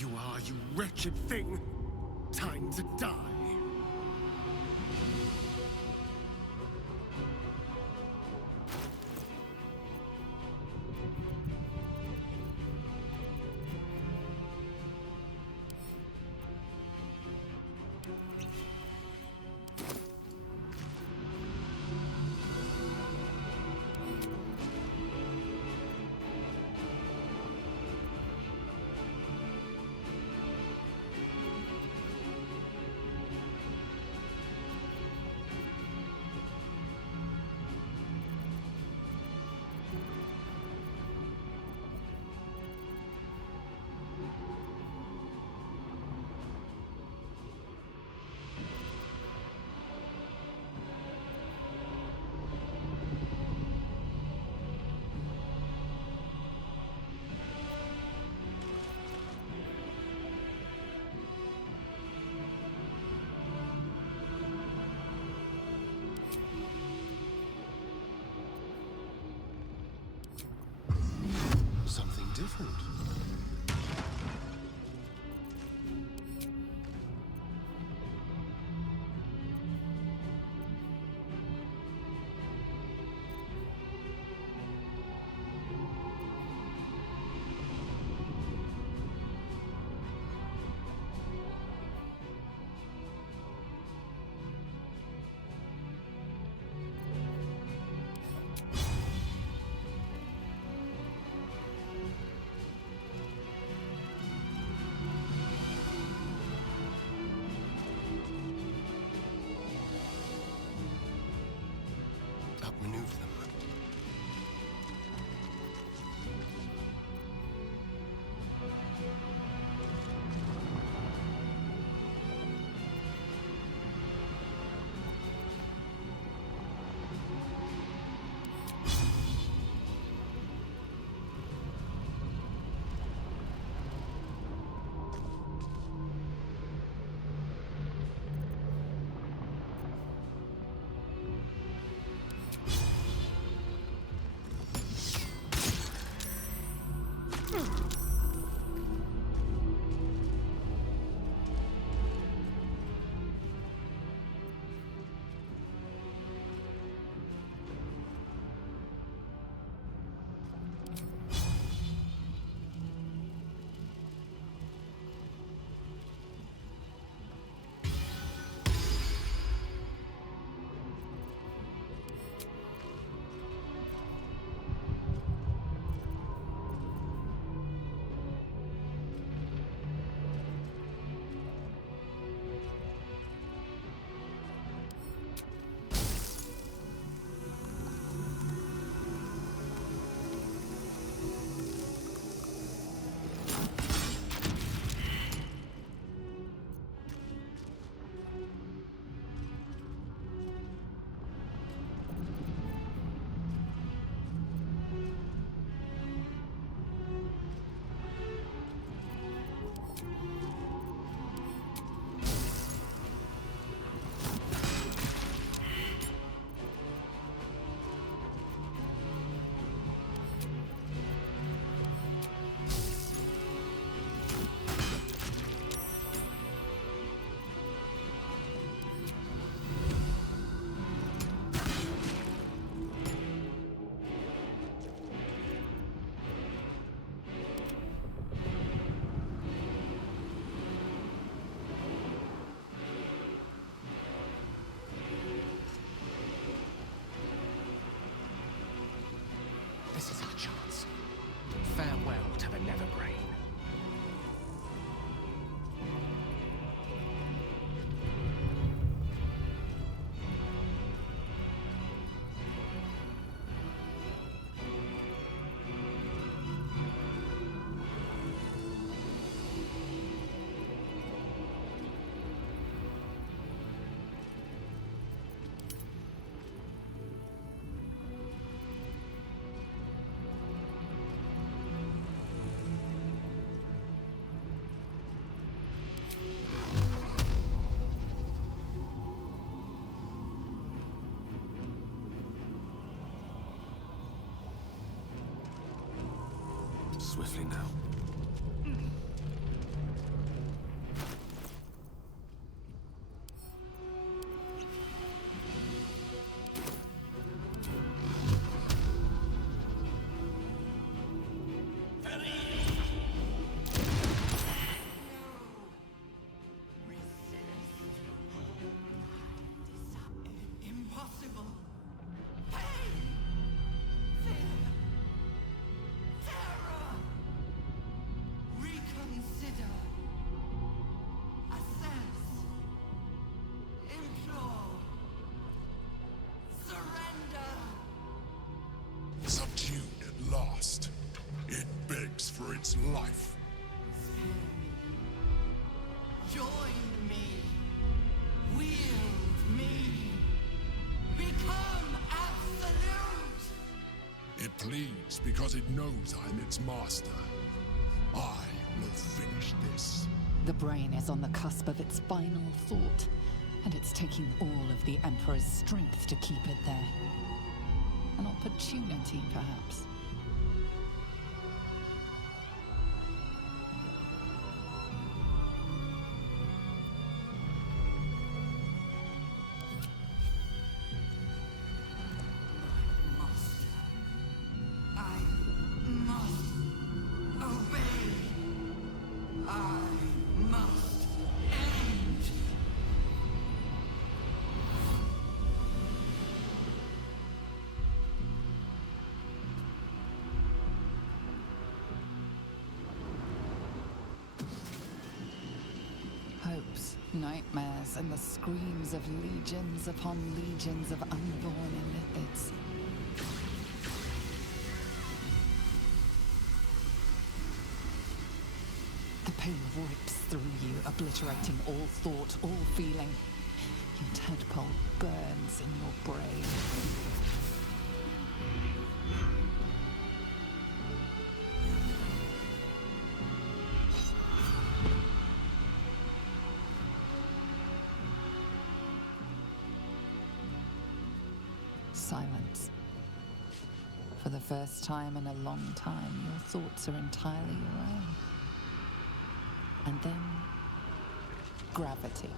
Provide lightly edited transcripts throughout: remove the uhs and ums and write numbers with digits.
you are, you wretched thing! Time to die! Something different. Outmaneuver them. This is our chance. Farewell to the Netherbrain. Swiftly now. bleeds because it knows I'm its master. I will finish this. The brain is on the cusp of its final thought, and it's taking all of the Emperor's strength to keep it there. An opportunity, perhaps. Hopes, nightmares, and the screams of legions upon legions of unborn illithids. The pain rips through you, obliterating all thought, all feeling. Your tadpole burns in your brain. Silence. For the first time in a long time, your thoughts are entirely your own. And then, gravity.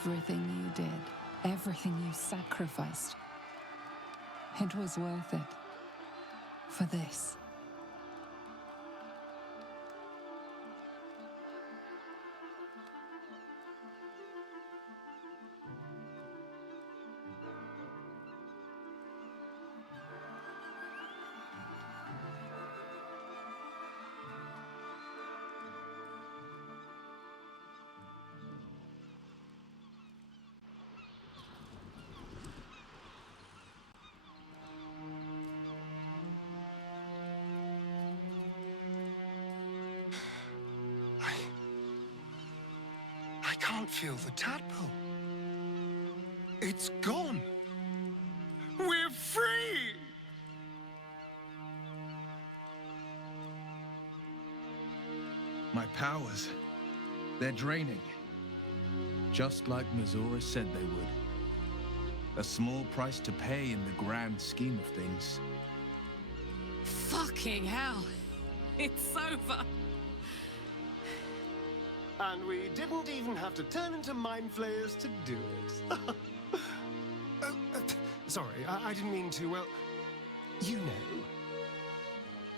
Everything you did, everything you sacrificed, it was worth it. For this. can't feel the tadpole. It's gone. We're free! My powers, they're draining. Just like Mazora said they would. A small price to pay in the grand scheme of things. Fucking hell. It's over. And we didn't even have to turn into mind flayers to do it. Sorry, I didn't mean to, well, you know.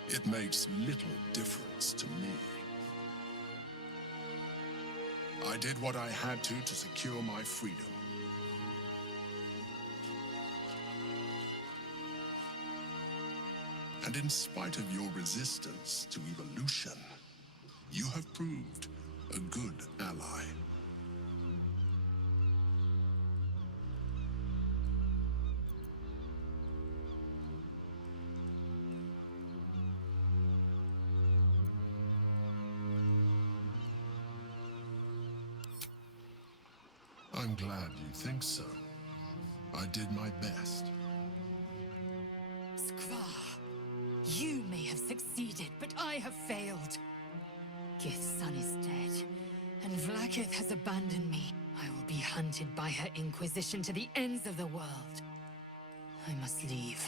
It makes little difference to me. I did what I had to secure my freedom. And in spite of your resistance to evolution, you have proved a good ally. I'm glad you think so. I did my best. Skvar, you may have succeeded, but I have failed. Gith's son is dead, and Vlaakith has abandoned me. I will be hunted by her Inquisition to the ends of the world. I must leave.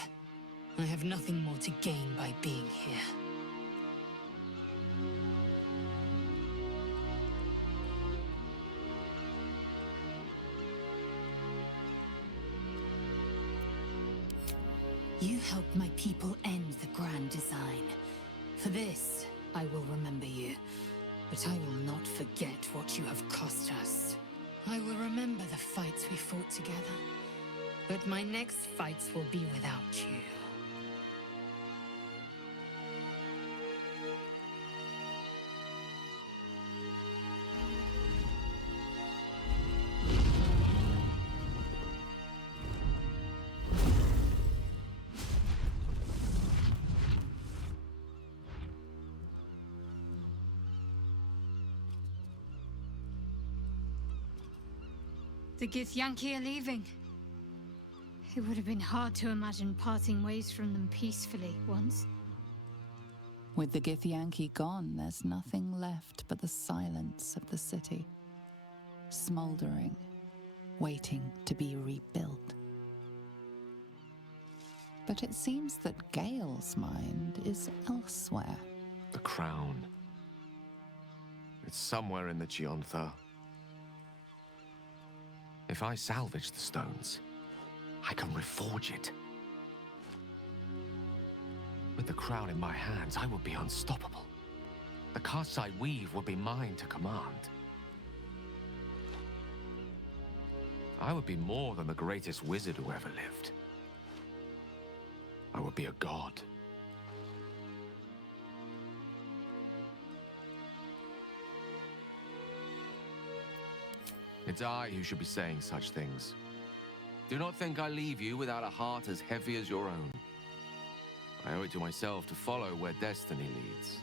I have nothing more to gain by being here. You helped my people end the Grand Design. For this, I will remember you. But I will not forget what you have cost us. I will remember the fights we fought together. But my next fights will be without you. The Githyanki are leaving. It would have been hard to imagine parting ways from them peacefully once. With the Githyanki gone, there's nothing left but the silence of the city. Smoldering, waiting to be rebuilt. But it seems that Gale's mind is elsewhere. The crown. It's somewhere in the Giontha. If I salvage the stones, I can reforge it. With the crown in my hands, I would be unstoppable. The casts I weave would be mine to command. I would be more than the greatest wizard who ever lived. I would be a god. It's I who should be saying such things. Do not think I leave you without a heart as heavy as your own. I owe it to myself to follow where destiny leads.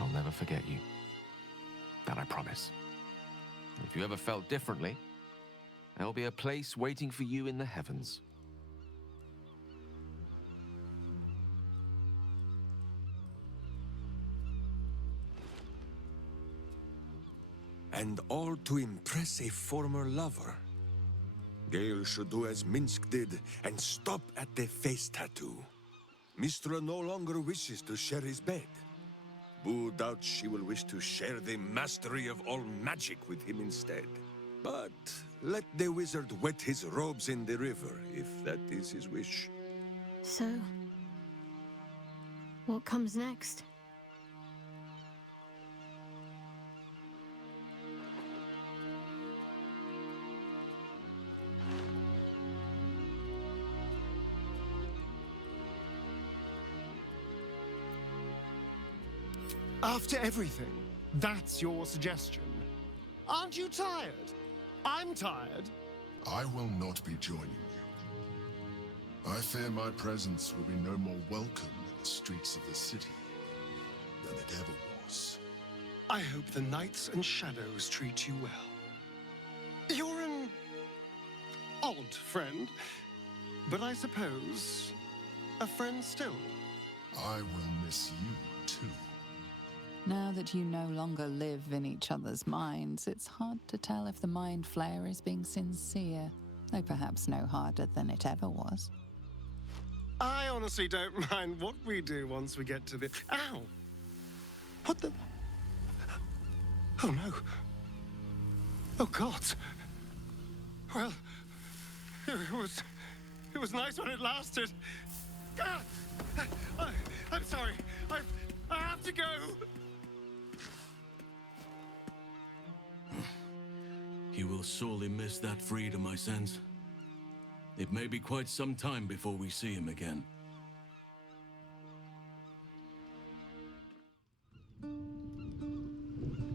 I'll never forget you. That I promise. If you ever felt differently, there'll be a place waiting for you in the heavens. And all to impress a former lover. Gale should do as Minsk did and stop at the face tattoo. Mistra no longer wishes to share his bed. Boo doubts she will wish to share the mastery of all magic with him instead. But let the wizard wet his robes in the river, if that is his wish. So, what comes next? After everything, that's your suggestion. Aren't you tired? I'm tired. I will not be joining you. I fear my presence will be no more welcome in the streets of the city than it ever was. I hope the Knights and Shadows treat you well. odd friend, but I suppose a friend still. I will miss you, too. Now that you no longer live in each other's minds, it's hard to tell if the mind flare is being sincere, though perhaps no harder than it ever was. I honestly don't mind what we do once we get to the... Ow! What the... Oh, no. Oh, God. Well, it was nice when it lasted. Ah! I'm sorry. I have to go. He will sorely miss that freedom, I sense. It may be quite some time before we see him again.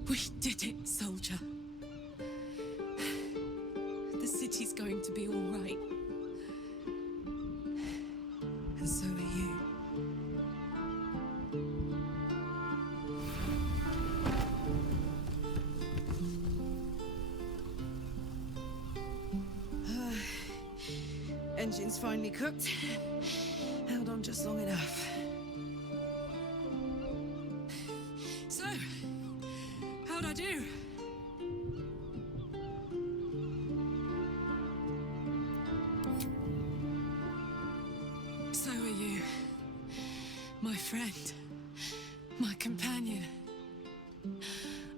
We did it, soldier. The city's going to be all right. And so are you. Engine's finally cooked. Held on just long enough. So, how'd I do? So are you. My friend. My companion.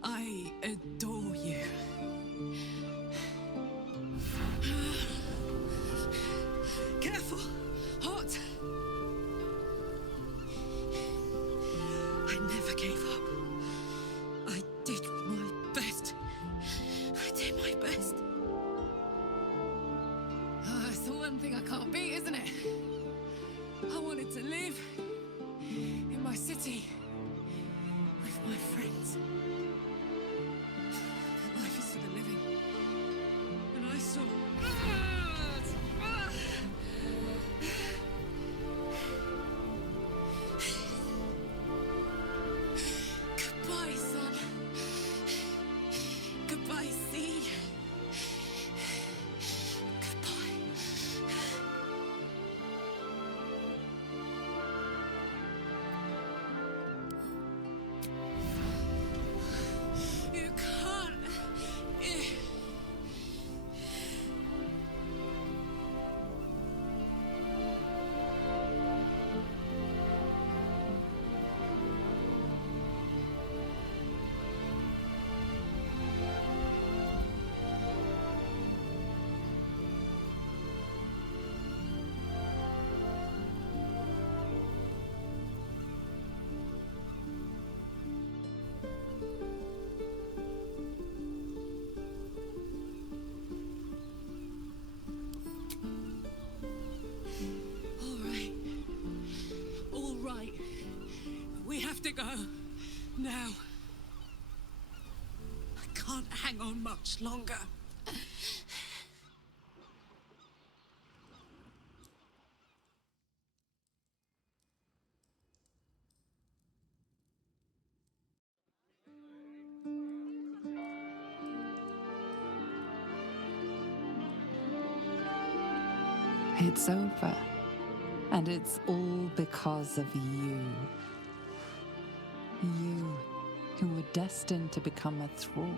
I adore you. Careful! Hot! I never gave up. I did my best. I did my best. It's the one thing I can't beat, isn't it? I wanted to live in my city with my friends. But life is for the living. And I saw... Goodbye, son. Goodbye, sea. Goodbye. You can't. All right. We have to go. Now. I can't hang on much longer. It's over. And it's all because of you. You, who were destined to become a thrall.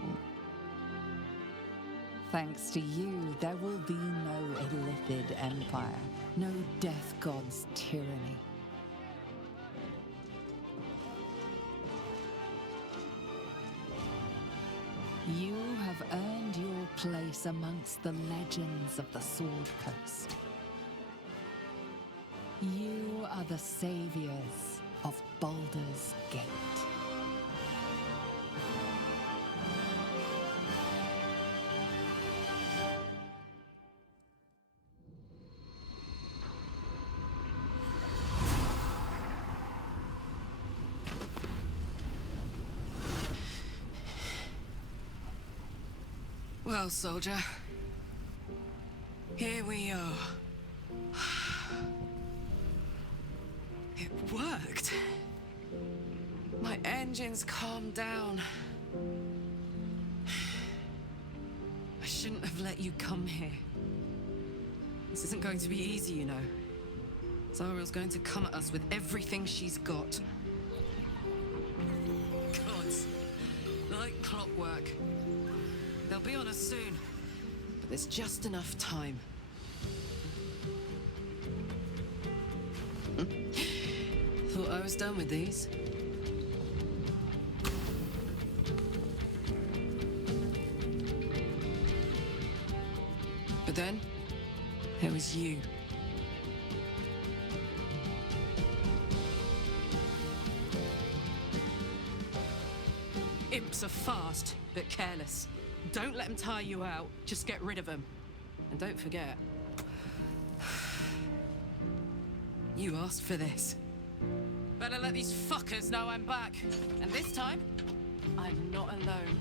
Thanks to you, there will be no illithid empire, no death god's tyranny. You have earned your place amongst the legends of the Sword Coast. You are the saviors of Baldur's Gate. Well, soldier. Here we are. It worked. My engines calmed down. I shouldn't have let you come here. This isn't going to be easy, you know. Zariel's going to come at us with everything she's got. Gods, like clockwork. They'll be on us soon, but there's just enough time. Thought I was done with these. But then, there was you. Imps are fast, but careless. Don't let them tire you out, just get rid of them. And don't forget, you asked for this. Better let these fuckers know I'm back. And this time, I'm not alone.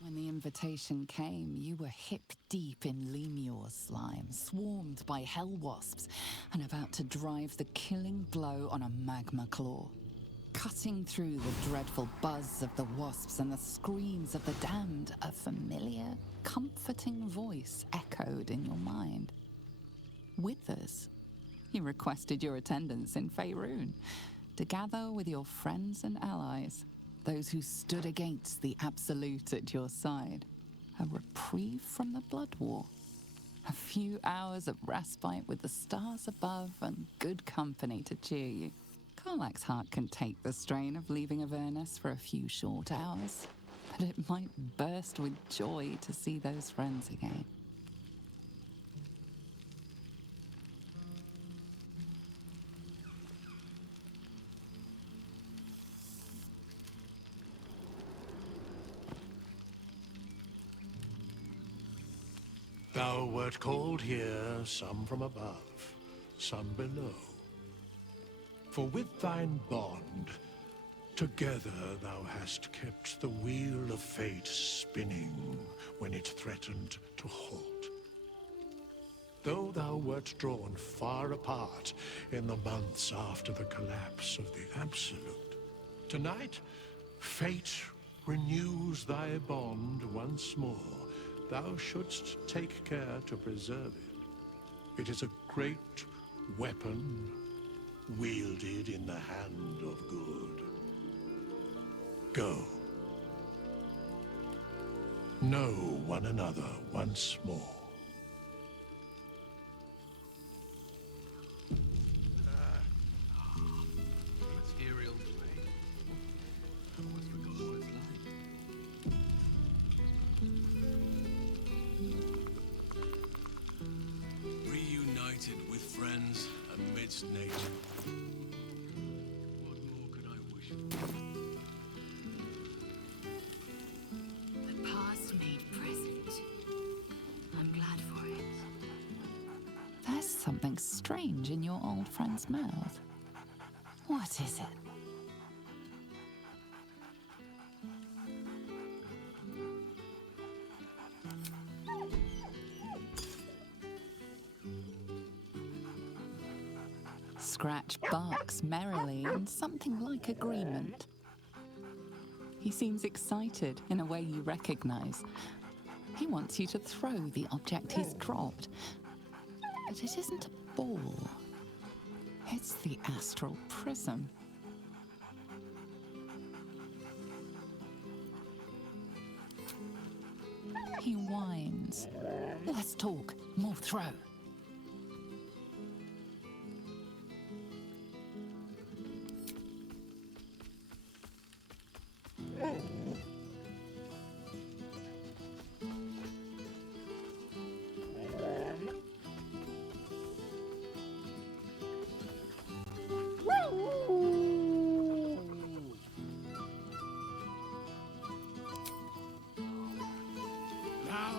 When the invitation came, you were hip-deep in Lemure slime, swarmed by hell wasps, and about to drive the killing blow on a magma claw. Cutting through the dreadful buzz of the wasps and the screams of the damned, a familiar, comforting voice echoed in your mind. Withers, he requested your attendance in Faerun, to gather with your friends and allies, those who stood against the Absolute at your side. A reprieve from the Blood War. A few hours of respite with the stars above and good company to cheer you. Karlach's heart can take the strain of leaving Avernus for a few short hours, but it might burst with joy to see those friends again. Thou wert called here, some from above, some below. For with thine bond, together thou hast kept the wheel of fate spinning when it threatened to halt. Though thou wert drawn far apart in the months after the collapse of the Absolute, tonight fate renews thy bond once more. Thou shouldst take care to preserve it. It is a great weapon wielded in the hand of good. Go. Know one another once more. Material plane. I almost forgot what it's like. Reunited with friends amidst nature. What more could I wish for? The past made present. I'm glad for it. There's something strange in your old friend's mouth. What is it? Scratch barks merrily in something like agreement. He seems excited in a way you recognize. He wants you to throw the object he's dropped. But it isn't a ball. It's the astral prism. He whines. Let's talk, more throw. Now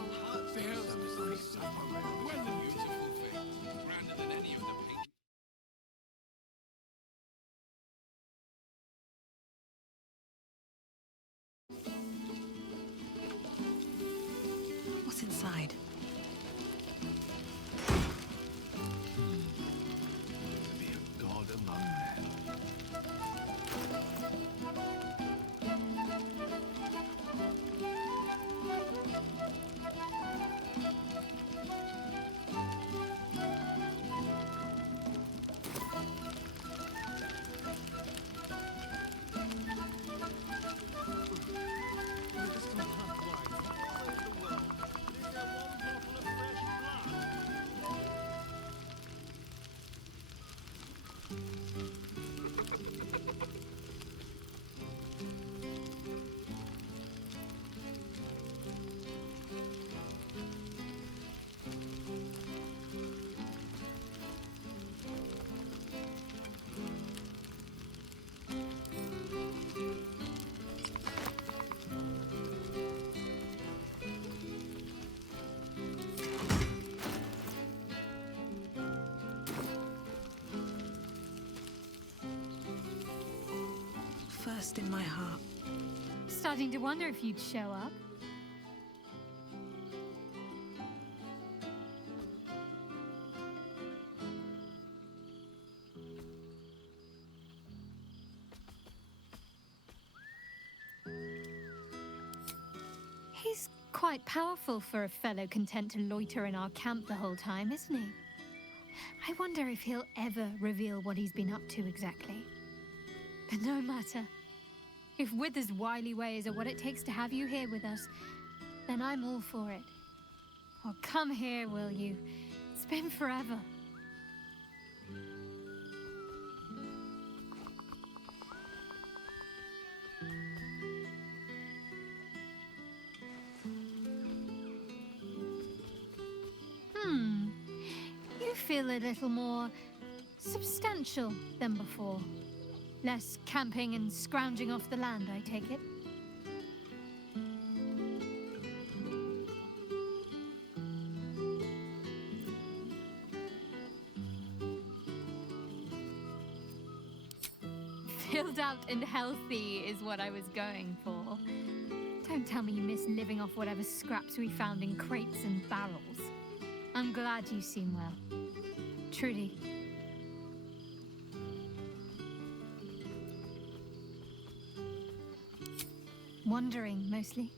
What's inside? To be a god among men. First in my heart. Starting to wonder if you'd show up. He's quite powerful for a fellow content to loiter in our camp the whole time, isn't he? I wonder if he'll ever reveal what he's been up to exactly. But no matter. If Wither's wily ways are what it takes to have you here with us, then I'm all for it. Oh, come here, will you? It's been forever. You feel a little more substantial than before. Less camping and scrounging off the land, I take it. Filled out and healthy is what I was going for. Don't tell me you miss living off whatever scraps we found in crates and barrels. I'm glad you seem well. Truly. Wandering, mostly.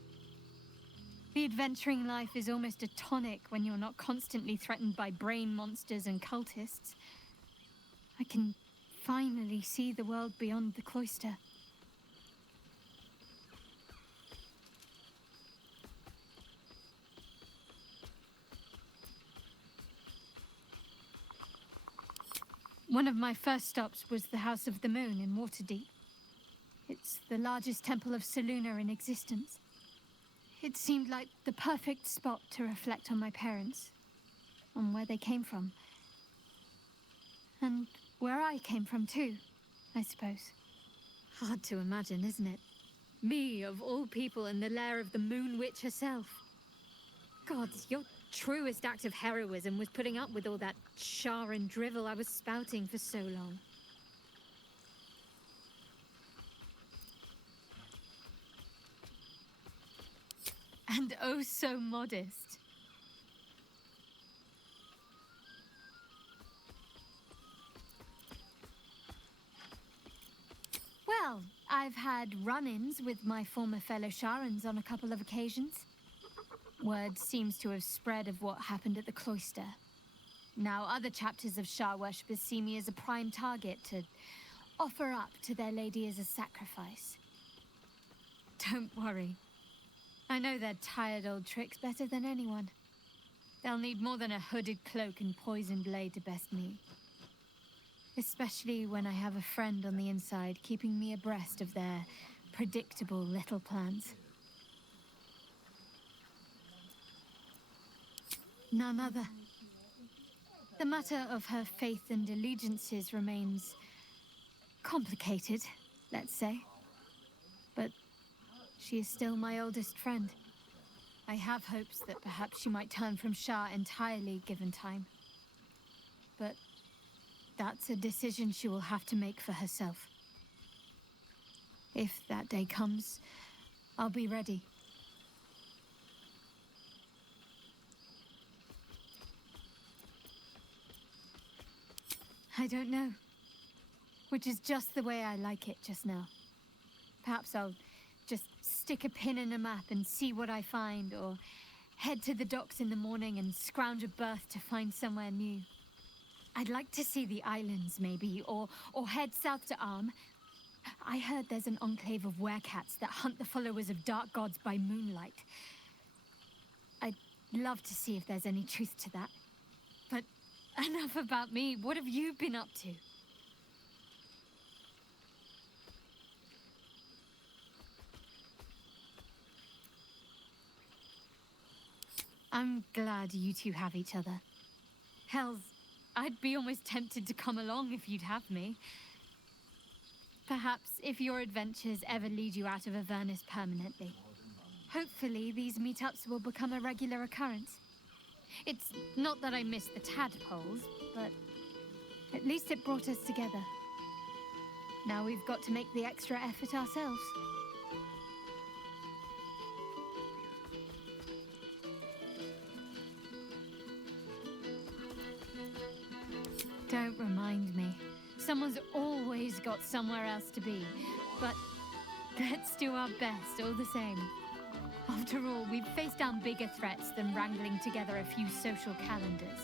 The adventuring life is almost a tonic when you're not constantly threatened by brain monsters and cultists. I can finally see the world beyond the cloister. One of my first stops was the House of the Moon in Waterdeep. It's the largest temple of Selûne in existence. It seemed like the perfect spot to reflect on my parents, on where they came from. And where I came from too, I suppose. Hard to imagine, isn't it? Me, of all people, in the lair of the Moon Witch herself. God, your truest act of heroism was putting up with all that char and drivel I was spouting for so long. And oh so modest. Well, I've had run-ins with my former fellow Sharans on a couple of occasions. Word seems to have spread of what happened at the cloister. Now other chapters of Shar worshippers see me as a prime target to offer up to their lady as a sacrifice. Don't worry. I know their tired old tricks better than anyone. They'll need more than a hooded cloak and poisoned blade to best me. Especially when I have a friend on the inside keeping me abreast of their predictable little plans. None other. The matter of her faith and allegiances remains complicated, let's say. But she is still my oldest friend. I have hopes that perhaps she might turn from Shah entirely given time. But that's a decision she will have to make for herself. If that day comes, I'll be ready. I don't know. Which is just the way I like it just now. Perhaps I'll just stick a pin in a map and see what I find, or head to the docks in the morning and scrounge a berth to find somewhere new. I'd like to see the islands, maybe, or head south to Arm. I heard there's an enclave of werecats that hunt the followers of dark gods by moonlight. I'd love to see if there's any truth to that. But enough about me. What have you been up to? I'm glad you two have each other. Hells, I'd be almost tempted to come along if you'd have me. Perhaps if your adventures ever lead you out of Avernus permanently. Hopefully these meetups will become a regular occurrence. It's not that I miss the tadpoles, but at least it brought us together. Now we've got to make the extra effort ourselves. Don't remind me. Someone's always got somewhere else to be. But let's do our best all the same. After all, we've faced down bigger threats than wrangling together a few social calendars.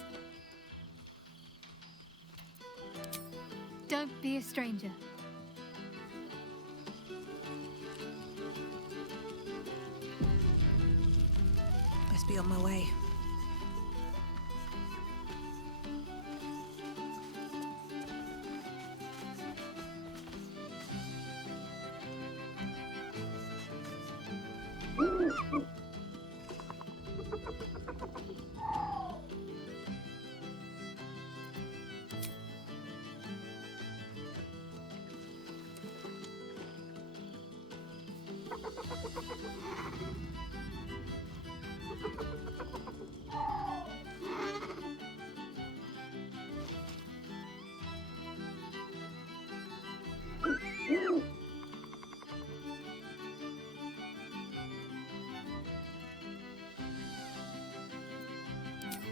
Don't be a stranger. Best be on my way.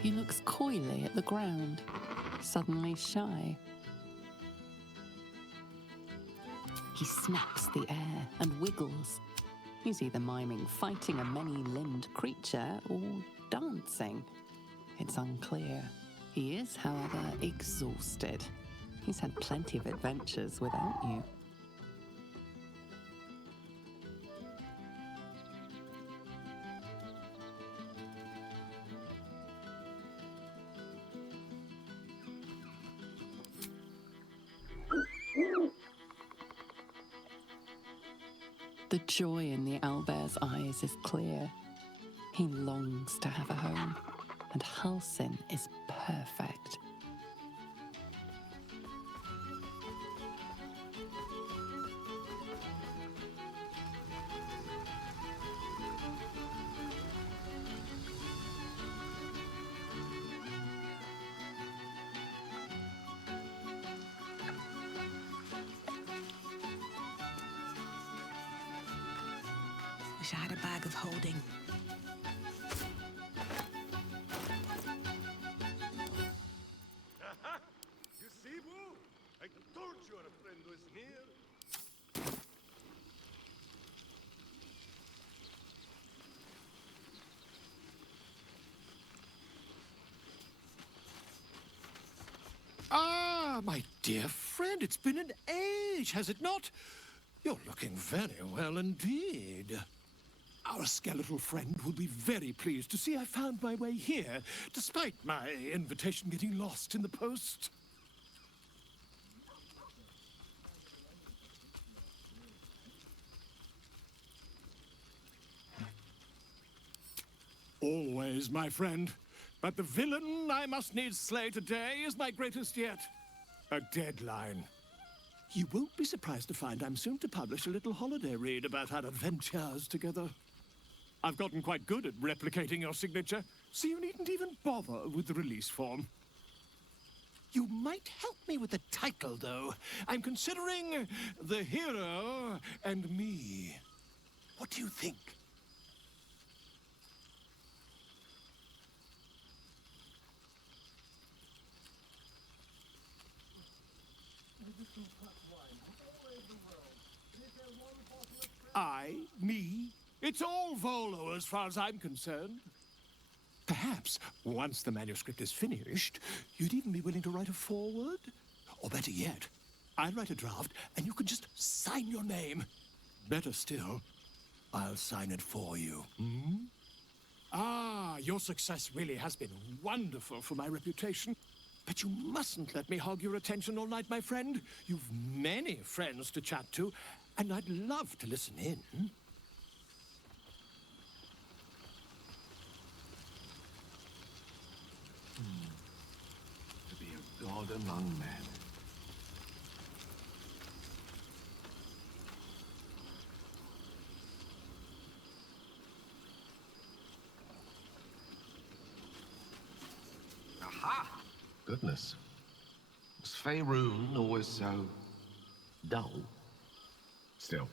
He looks coyly at the ground, suddenly shy. He snaps the air and wiggles. He's either miming fighting a many-limbed creature or dancing. It's unclear. He is, however, exhausted. He's had plenty of adventures without you. The joy in the owlbear's eyes is clear. He longs to have a home, and Halsin is perfect. Wish I had a bag of holding. You see, Boo? I told you our friend was near. Ah, my dear friend, it's been an age, has it not? You're looking very well indeed. Our skeletal friend will be very pleased to see I found my way here, despite my invitation getting lost in the post. Always, my friend. But the villain I must needs slay today is my greatest yet. A deadline. You won't be surprised to find I'm soon to publish a little holiday read about our adventures together. I've gotten quite good at replicating your signature, so you needn't even bother with the release form. You might help me with the title, though. I'm considering The Hero and Me. What do you think? Me? It's all Volo as far as I'm concerned. Perhaps, once the manuscript is finished, you'd even be willing to write a foreword? Or better yet, I'll write a draft and you can just sign your name. Better still, I'll sign it for you. Hmm? Ah, your success really has been wonderful for my reputation. But you mustn't let me hog your attention all night, my friend. You've many friends to chat to, and I'd love to listen in. To be a god among men. Aha! Goodness. Was Faerun always so dull? Still,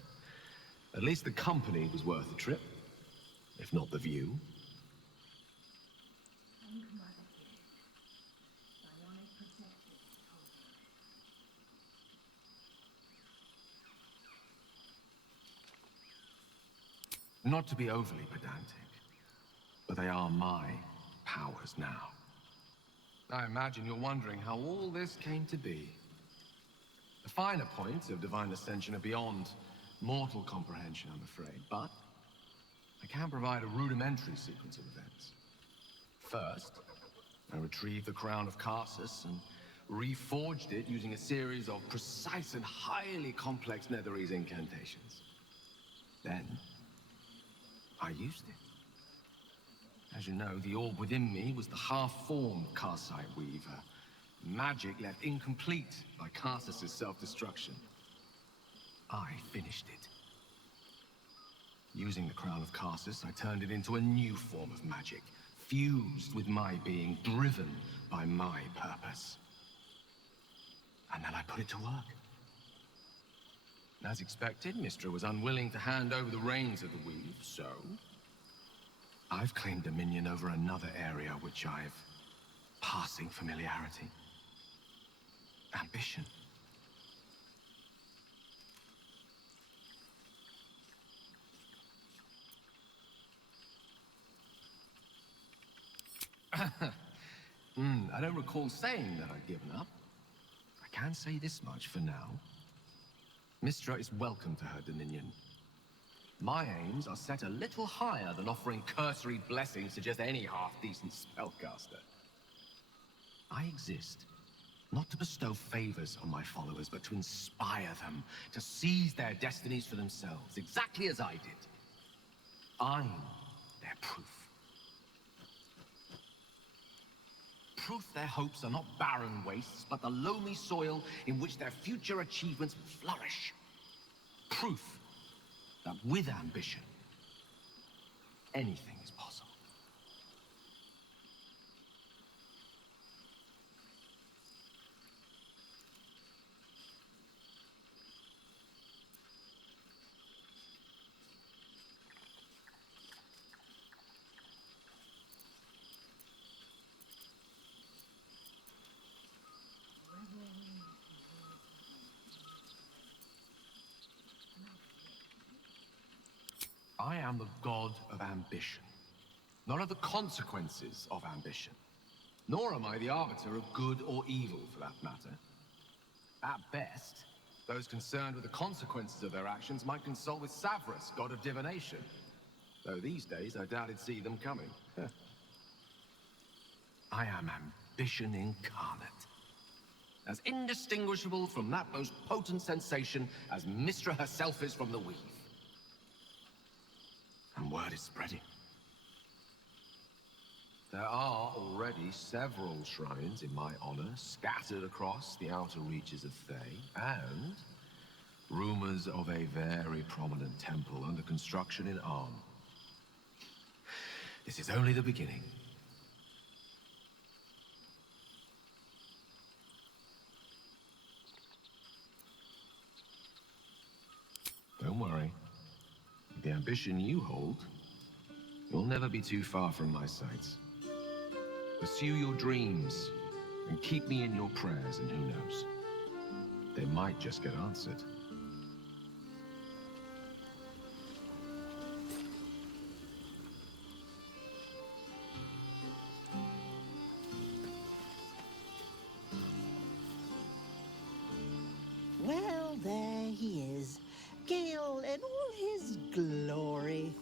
at least the company was worth the trip, if not the view. Not to be overly pedantic, but they are my powers now. I imagine you're wondering how all this came to be. The finer points of divine ascension are beyond mortal comprehension, I'm afraid, but I can provide a rudimentary sequence of events. First, I retrieved the crown of Karsus and reforged it using a series of precise and highly complex Netherese incantations. Then, I used it. As you know, the orb within me was the half-formed Karsite Weaver. Magic left incomplete by Karsus' self-destruction. I finished it. Using the crown of Karsus, I turned it into a new form of magic, fused with my being, driven by my purpose. And then I put it to work. As expected, Mystra was unwilling to hand over the reins of the weave, so I've claimed dominion over another area which I've passing familiarity. Ambition. I don't recall saying that I'd given up. I can say this much for now. Mystra is welcome to her dominion. My aims are set a little higher than offering cursory blessings to just any half-decent spellcaster. I exist, not to bestow favors on my followers, but to inspire them to seize their destinies for themselves, exactly as I did. I'm their proof. Proof their hopes are not barren wastes, but the loamy soil in which their future achievements will flourish. Proof that with ambition, anything is possible. I am the god of ambition, not of the consequences of ambition. Nor am I the arbiter of good or evil, for that matter. At best, those concerned with the consequences of their actions might consult with Savras, god of divination. Though these days, I doubt he'd see them coming. I am ambition incarnate. As indistinguishable from that most potent sensation as Mystra herself is from the weave. And word is spreading. There are already several shrines in my honor scattered across the outer reaches of Thay, and rumors of a very prominent temple under construction in Arn. This is only the beginning. Don't worry. With the ambition you hold, you'll never be too far from my sights. Pursue your dreams, and keep me in your prayers, and who knows? They might just get answered. Well, there he is. Gale in all his glory.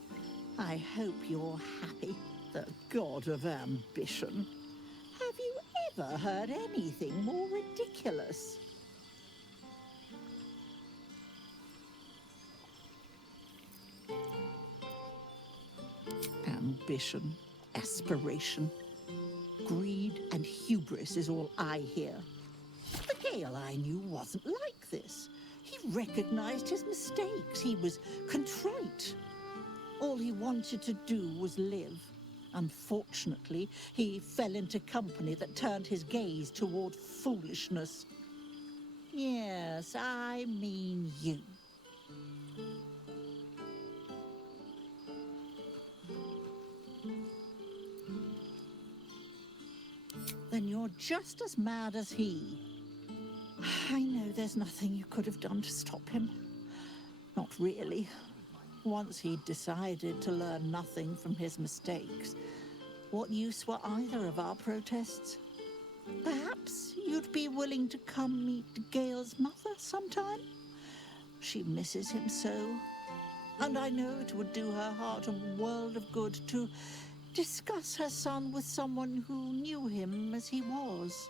I hope you're happy, the god of ambition. Have you ever heard anything more ridiculous? Ambition, aspiration, greed and hubris is all I hear. The Gale I knew wasn't like this. He recognized his mistakes. He was contrite. All he wanted to do was live. Unfortunately, he fell into company that turned his gaze toward foolishness. Yes, I mean you. Then you're just as mad as he. I know there's nothing you could have done to stop him. Not really. Once he'd decided to learn nothing from his mistakes, what use were either of our protests? Perhaps you'd be willing to come meet Gale's mother sometime? She misses him so, and I know it would do her heart a world of good to discuss her son with someone who knew him as he was.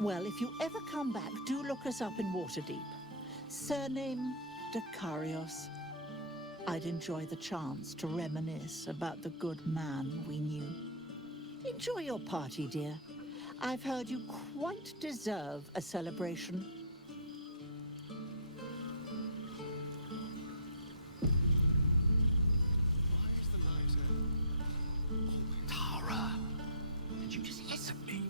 Well, if you ever come back, do look us up in Waterdeep. Surname Dakarios. I'd enjoy the chance to reminisce about the good man we knew. Enjoy your party, dear. I've heard you quite deserve a celebration. Tara, did you just hiss at me?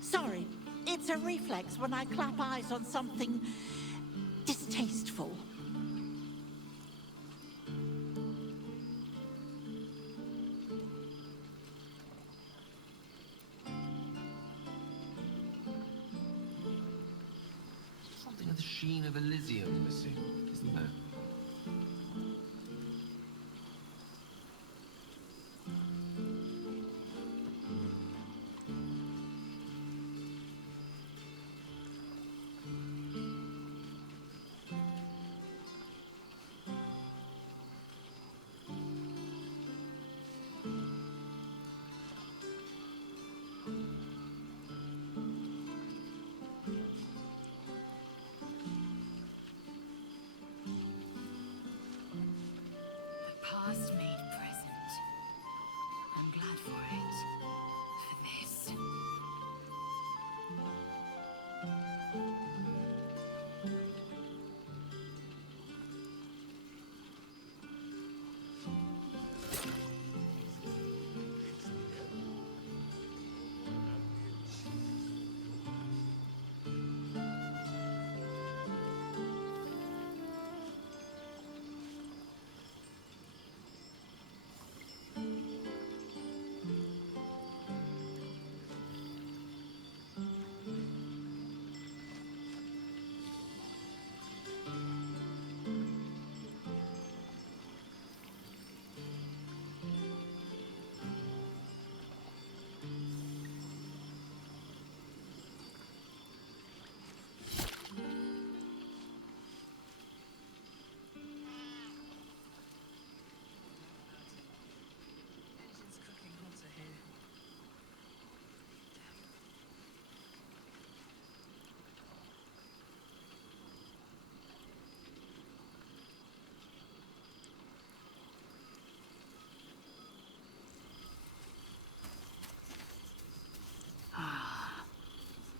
Sorry, it's a reflex when I clap eyes on something distasteful. Something of the sheen of Elysium missing, isn't there?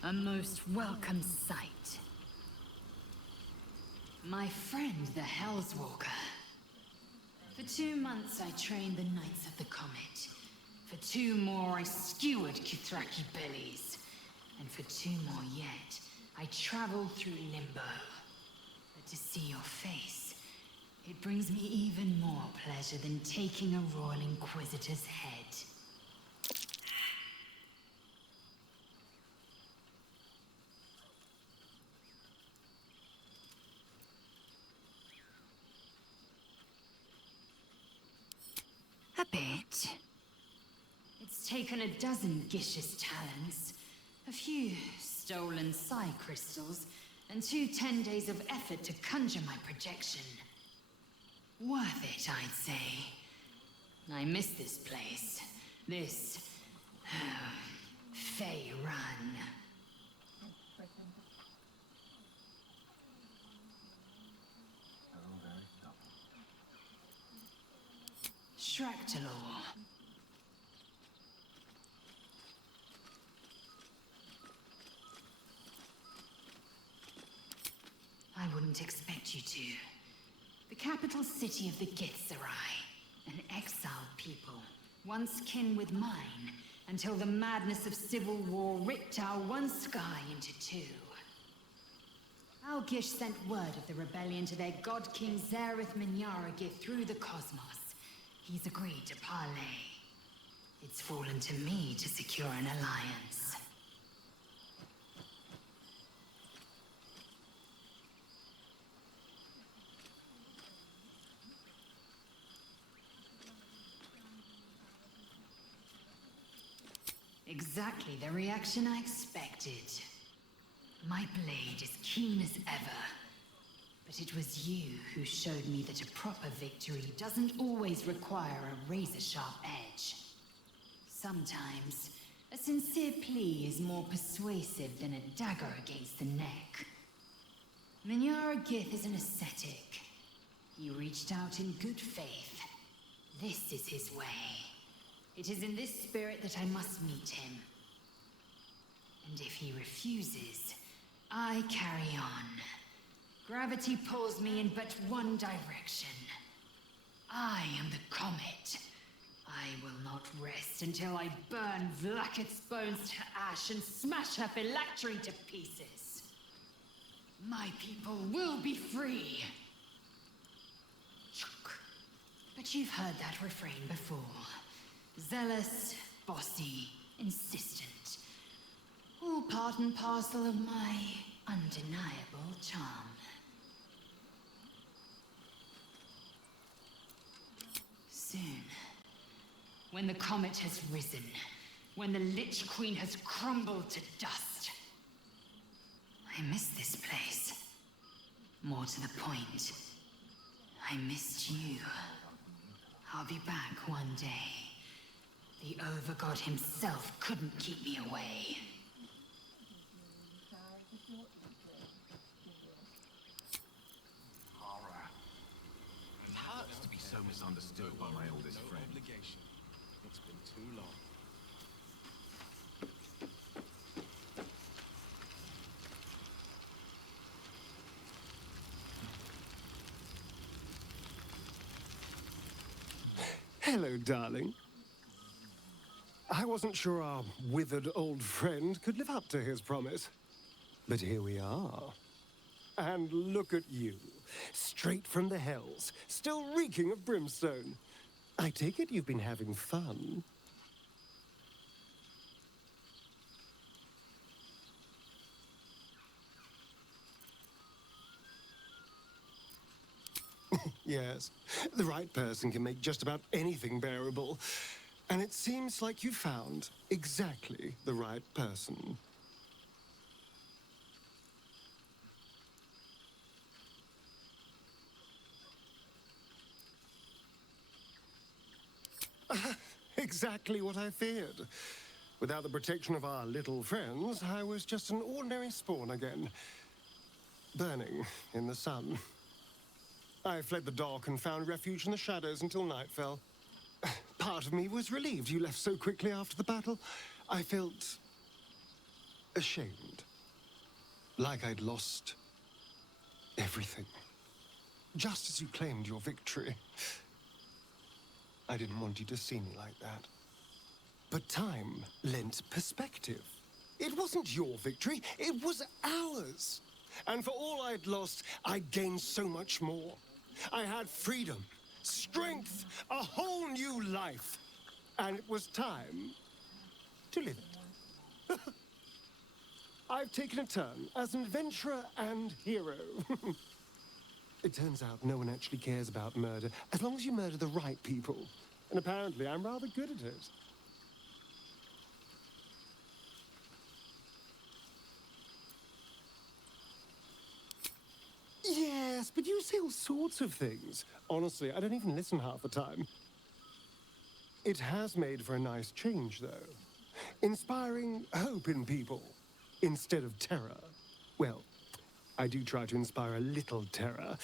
A most welcome sight. My friend, the Hellswalker. For 2 months I trained the Knights of the Comet. For 2 more I skewered Kithraki bellies. And for 2 more yet, I traveled through Limbo. But to see your face, it brings me even more pleasure than taking a Royal Inquisitor's head. A bit. It's taken a dozen Gish's talents, a few stolen psi crystals, and 2 10 days of effort to conjure my projection. Worth it, I'd say. I miss this place. This... Fey Run. Shractalor. I wouldn't expect you to. The capital city of the Githzerai, an exiled people, once kin with mine, until the madness of civil war ripped our one sky into 2. Algish sent word of the rebellion to their god king Zareth Minyaragith through the cosmos. He's agreed to parley. It's fallen to me to secure an alliance. Exactly the reaction I expected. My blade is keen as ever. But it was you who showed me that a proper victory doesn't always require a razor-sharp edge. Sometimes, a sincere plea is more persuasive than a dagger against the neck. Minyaragith is an ascetic. He reached out in good faith. This is his way. It is in this spirit that I must meet him. And if he refuses, I carry on. Gravity pulls me in but one direction. I am the comet. I will not rest until I burn Vlaakith's bones to ash and smash her phylactery to pieces. My people will be free. But you've heard that refrain before. Zealous, bossy, insistent. All part and parcel of my undeniable charm. Soon, when the comet has risen, when the Lich Queen has crumbled to dust, I miss this place. More to the point, I missed you. I'll be back one day. The Overgod himself couldn't keep me away. Horror. It hurts to be so misunderstood by my oldest friend. Obligation. It's been too long. Hello, darling. I wasn't sure our withered old friend could live up to his promise. But here we are. And look at you, straight from the hells, still reeking of brimstone. I take it you've been having fun. Yes, the right person can make just about anything bearable. And it seems like you found exactly the right person. Exactly what I feared. Without the protection of our little friends, I was just an ordinary spawn again. Burning in the sun. I fled the dock and found refuge in the shadows until night fell. Part of me was relieved you left so quickly after the battle. I felt ashamed. Like I'd lost everything. Just as you claimed your victory. I didn't want you to see me like that. But time lent perspective. It wasn't your victory, it was ours. And for all I'd lost, I'd gained so much more. I had freedom, strength, a whole new life. And it was time to live it. I've taken a turn as an adventurer and hero. It turns out no one actually cares about murder, as long as you murder the right people. And apparently I'm rather good at it. Yes, but you say all sorts of things. Honestly, I don't even listen half the time. It has made for a nice change, though. Inspiring hope in people, instead of terror. Well, I do try to inspire a little terror.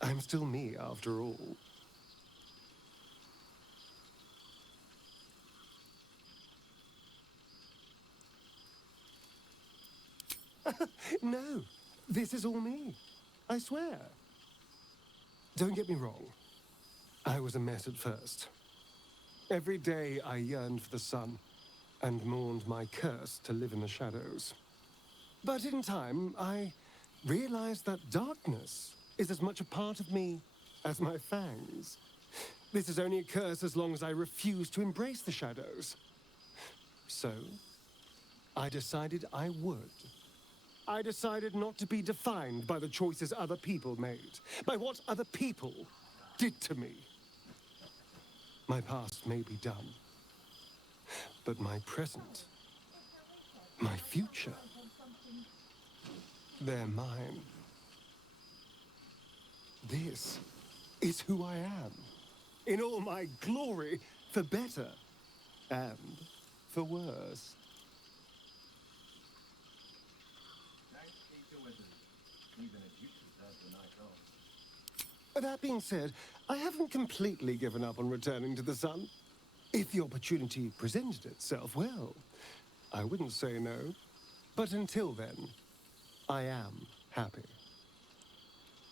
I'm still me, after all. No, this is all me. I swear. Don't get me wrong. I was a mess at first. Every day I yearned for the sun and mourned my curse to live in the shadows. But in time, I realized that darkness is as much a part of me as my fangs. This is only a curse as long as I refuse to embrace the shadows. So, I decided I would. I decided not to be defined by the choices other people made, by what other people did to me. My past may be done, but my present, my future, they're mine. This is who I am, in all my glory, for better and for worse. That being said, I haven't completely given up on returning to the sun. If the opportunity presented itself, well, I wouldn't say no. But until then, I am happy.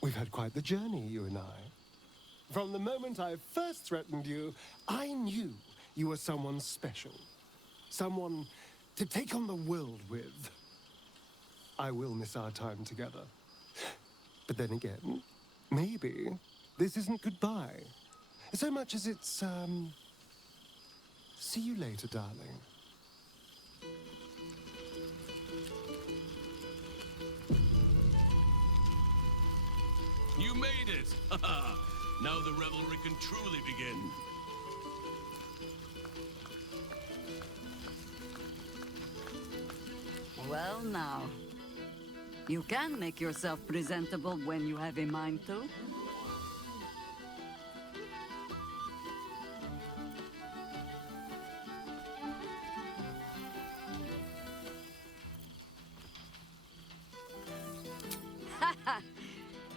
We've had quite the journey, you and I. From the moment I first threatened you, I knew you were someone special. Someone to take on the world with. I will miss our time together. But then again, maybe this isn't goodbye. So much as it's, see you later, darling. You made it! Now the revelry can truly begin. Well now, you can make yourself presentable when you have a mind to.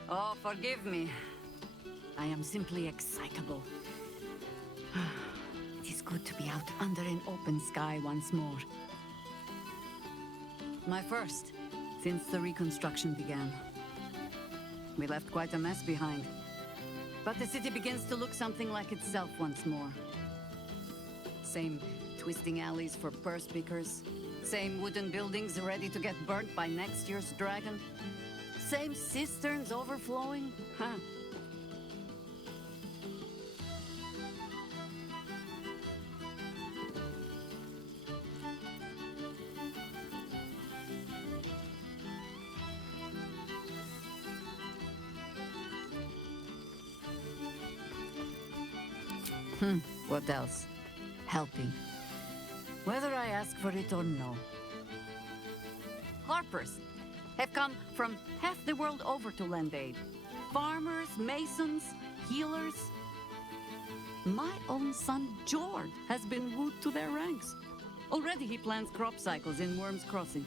Oh, forgive me. I am simply excitable. It is good to be out under an open sky once more. My first, since the reconstruction began. We left quite a mess behind. But the city begins to look something like itself once more. Same twisting alleys for purse pickers. Same wooden buildings ready to get burnt by next year's dragon. Same cisterns overflowing. Huh. What else? Helping. Whether I ask for it or no. Harpers have come from half the world over to lend aid. Farmers, masons, healers. My own son, Jord, has been wooed to their ranks. Already he plans crop cycles in Worm's Crossing.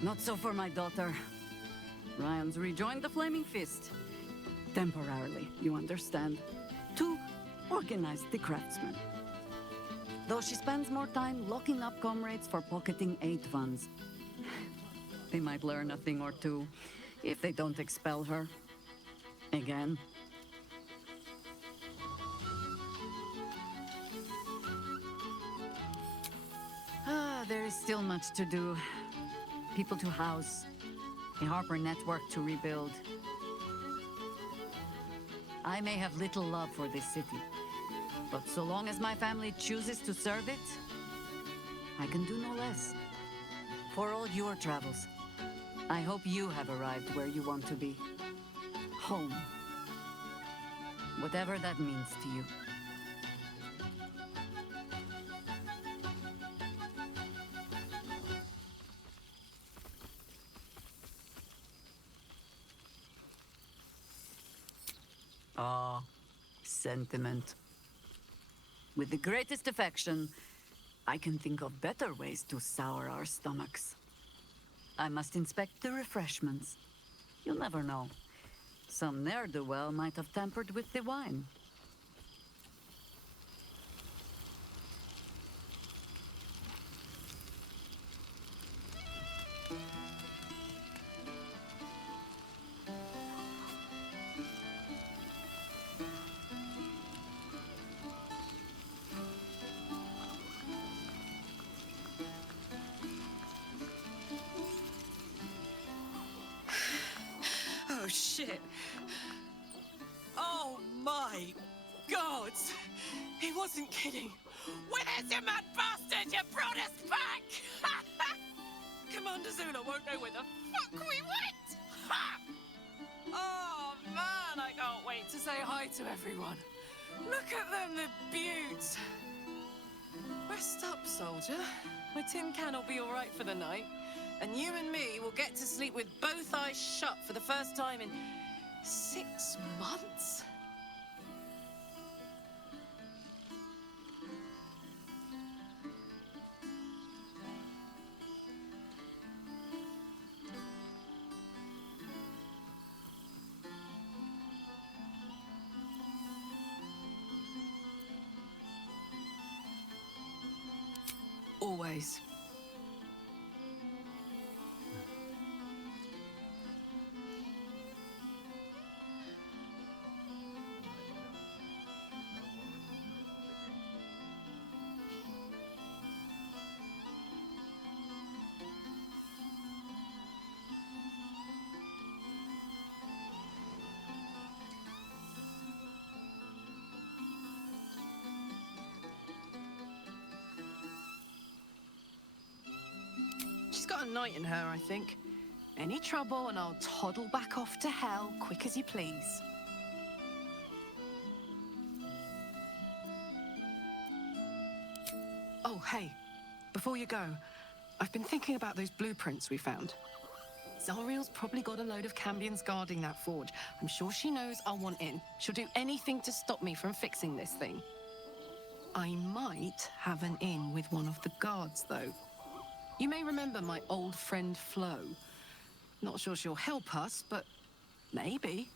Not so for my daughter. Ryan's rejoined the Flaming Fist. Temporarily, you understand. To organize the craftsmen. though she spends more time locking up comrades for pocketing aid funds. They might learn a thing or two if they don't expel her. Again. There is still much to do. People to house, a Harper network to rebuild. I may have little love for this city, but so long as my family chooses to serve it, I can do no less. For all your travels, I hope you have arrived where you want to be. Home. Whatever that means to you. Ah, sentiment. With the greatest affection, I can think of better ways to sour our stomachs. I must inspect the refreshments. You'll never know. Some ne'er-do-well might have tampered with the wine. Oh, shit. Oh, my God. He wasn't kidding. With us, you mad bastard! You brought us back! Commander Zula won't know where the fuck we went! Ha! Oh, man, I can't wait to say hi to everyone. Look at them, the beauts. Rest up, soldier. My tin can will be all right for the night. And you and me will get to sleep with both eyes shut for the first time in 6 months? Always. She's got a night in her, I think. Any trouble and I'll toddle back off to hell quick as you please. Oh, hey, before you go, I've been thinking about those blueprints we found. Zariel's probably got a load of Cambions guarding that forge. I'm sure she knows I'll want in. She'll do anything to stop me from fixing this thing. I might have an in with one of the guards, though. You may remember my old friend Flo. Not sure she'll help us, but maybe.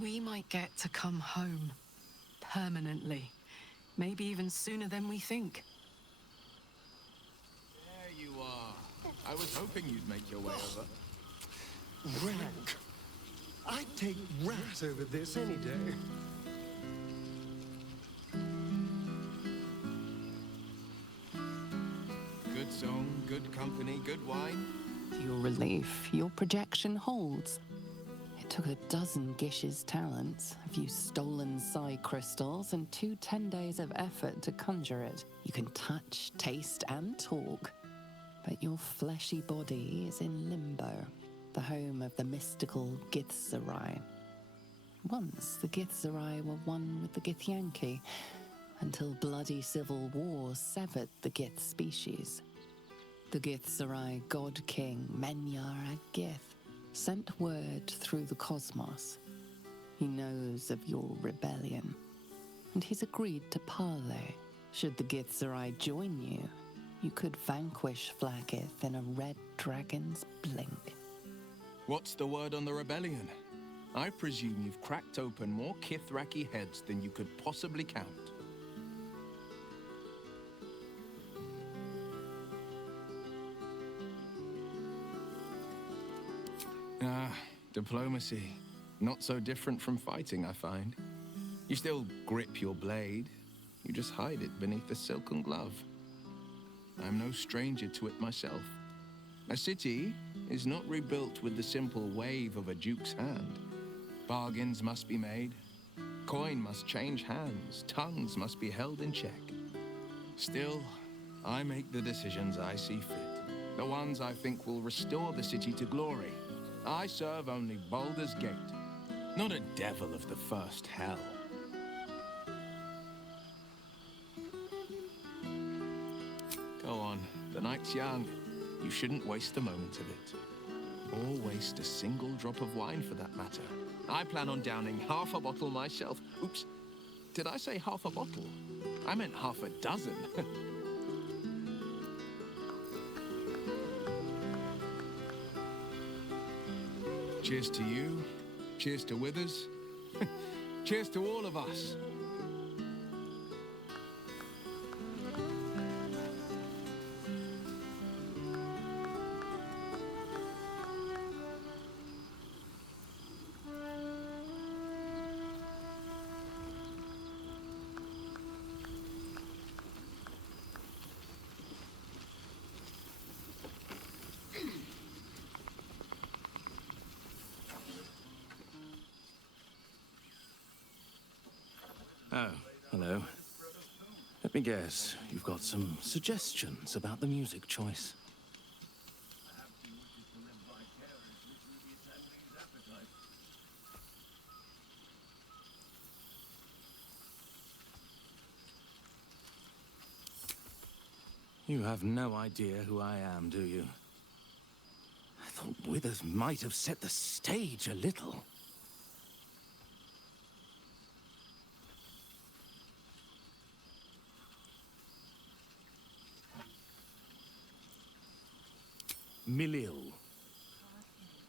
We might get to come home. Permanently. Maybe even sooner than we think. There you are. I was hoping you'd make your way over. Rank. I'd take rat over this any day. Good song, good company, good wine. To your relief, your projection holds. It took a dozen Gish's talents, a few stolen psi crystals, and 2 10 days of effort to conjure it. You can touch, taste, and talk. But your fleshy body is in limbo, the home of the mystical Githzerai. Once, the Githzerai were one with the Githyanki, until bloody civil wars severed the Gith species. The Githzerai god king, Menyar Gith, sent word through the cosmos. He knows of your rebellion, and he's agreed to parley. Should the Githzerai join you, you could vanquish Vlaakith in a red dragon's blink. What's the word on the rebellion? I presume you've cracked open more Kithraki heads than you could possibly count. Diplomacy. Not so different from fighting, I find. You still grip your blade. You just hide it beneath a silken glove. I'm no stranger to it myself. A city is not rebuilt with the simple wave of a duke's hand. Bargains must be made. Coin must change hands. Tongues must be held in check. Still, I make the decisions I see fit. The ones I think will restore the city to glory. I serve only Baldur's Gate, not a devil of the first hell. Go on, the night's young. You shouldn't waste a moment of it. Or waste a single drop of wine for that matter. I plan on downing half a bottle myself. Oops, did I say half a bottle? I meant half a dozen. Cheers to you, cheers to Withers, cheers to all of us. Oh, hello. Let me guess, you've got some suggestions about the music choice. You have no idea who I am, do you? I thought Withers might have set the stage a little. Milill.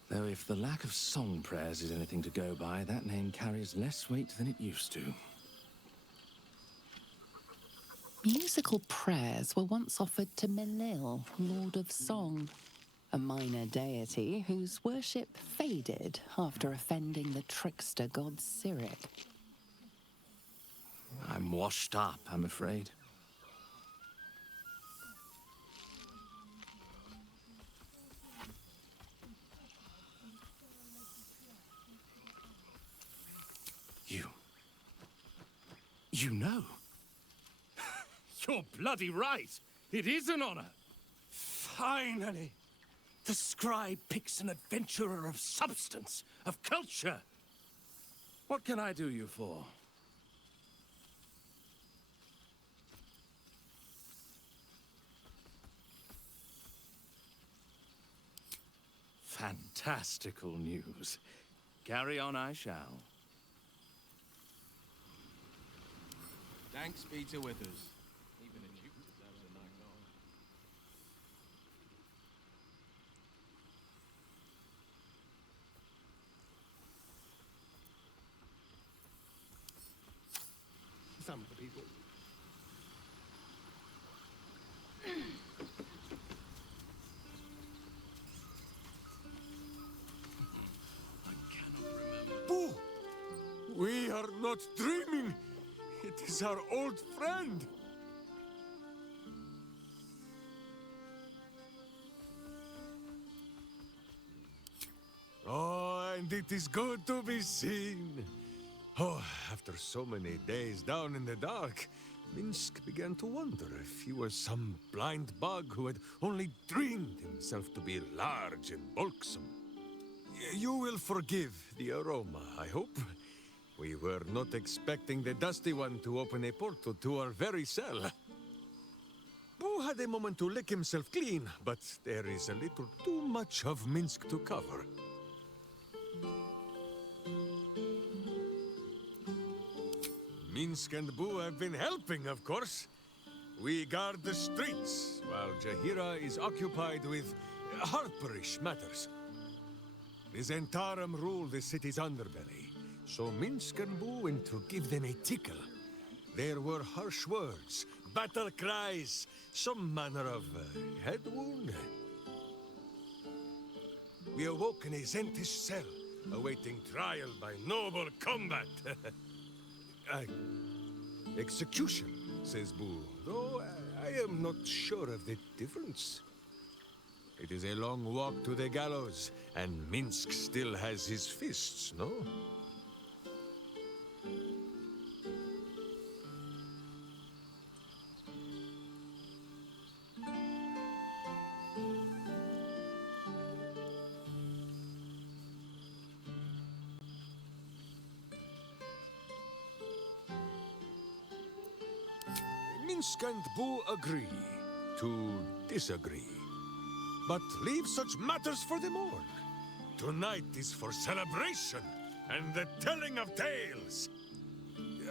Though if the lack of song prayers is anything to go by, that name carries less weight than it used to. Musical prayers were once offered to Milill, Lord of Song, a minor deity whose worship faded after offending the trickster god Cyric. I'm washed up, I'm afraid. You know? You're bloody right. It is an honor. Finally! The scribe picks an adventurer of substance, of culture. What can I do you for? Fantastical news. Carry on I shall. Thanks be to Withers. Even a duke deserves a night off. Some of the people. Boo! We are not dreaming! It is our old friend! Oh, and it is good to be seen. Oh, after so many days down in the dark, Minsk began to wonder if he was some blind bug who had only dreamed himself to be large and bulksome. You will forgive the aroma, I hope. We were not expecting the Dusty One to open a portal to our very cell. Boo had a moment to lick himself clean, but there is a little too much of Minsk to cover. Minsk and Boo have been helping, of course. We guard the streets, while Jaheira is occupied with harperish matters. The Zentarum rule the city's underbelly, so Minsk and Boo went to give them a tickle. There were harsh words, battle cries, some manner of head wound. We awoke in a Zentish cell, awaiting trial by noble combat. Execution, says Boo, though I am not sure of the difference. It is a long walk to the gallows, and Minsk still has his fists, no? Minsk and Boo agree to disagree. But leave such matters for the morn. Tonight is for celebration and the telling of tales.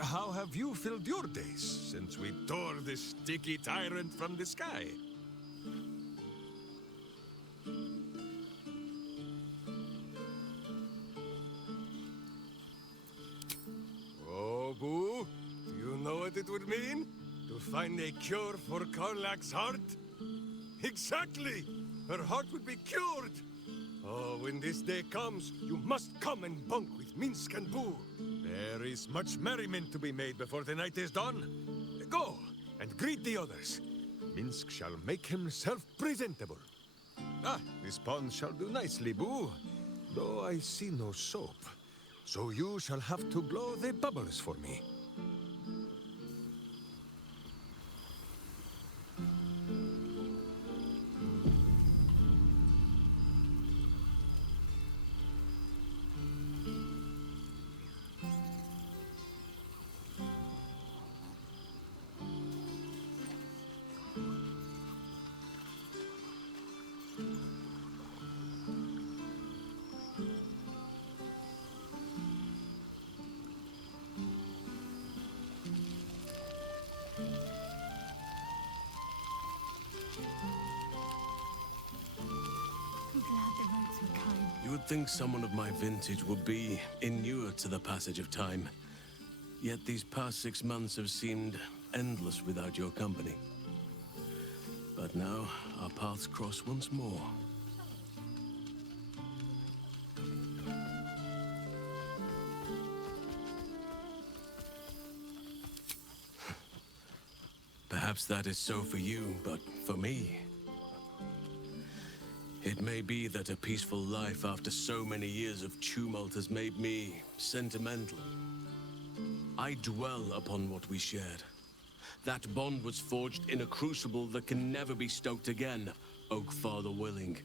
How have you filled your days since we tore this sticky tyrant from the sky? Oh, Boo, do you know what it would mean? To find a cure for Karlach's heart? Exactly! Her heart would be cured! Oh, when this day comes, you must come and bunk with Minsk and Boo. There is much merriment to be made before the night is done. Go, and greet the others. Minsk shall make himself presentable. Ah, this pond shall do nicely, Boo. Though I see no soap. So you shall have to blow the bubbles for me. You would think someone of my vintage would be inured to the passage of time. Yet these past 6 months have seemed endless without your company. But now, our paths cross once more. Perhaps that is so for you, but for me... It may be that a peaceful life after so many years of tumult has made me sentimental. I dwell upon what we shared. That bond was forged in a crucible that can never be stoked again, Oak Father willing.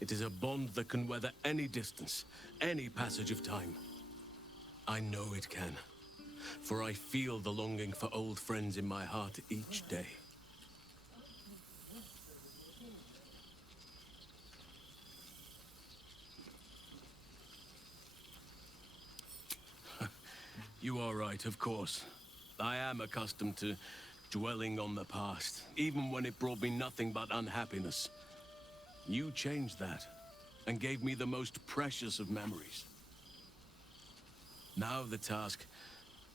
It is a bond that can weather any distance, any passage of time. I know it can, for I feel the longing for old friends in my heart each day. You are right, of course. I am accustomed to dwelling on the past, even when it brought me nothing but unhappiness. You changed that, and gave me the most precious of memories. Now the task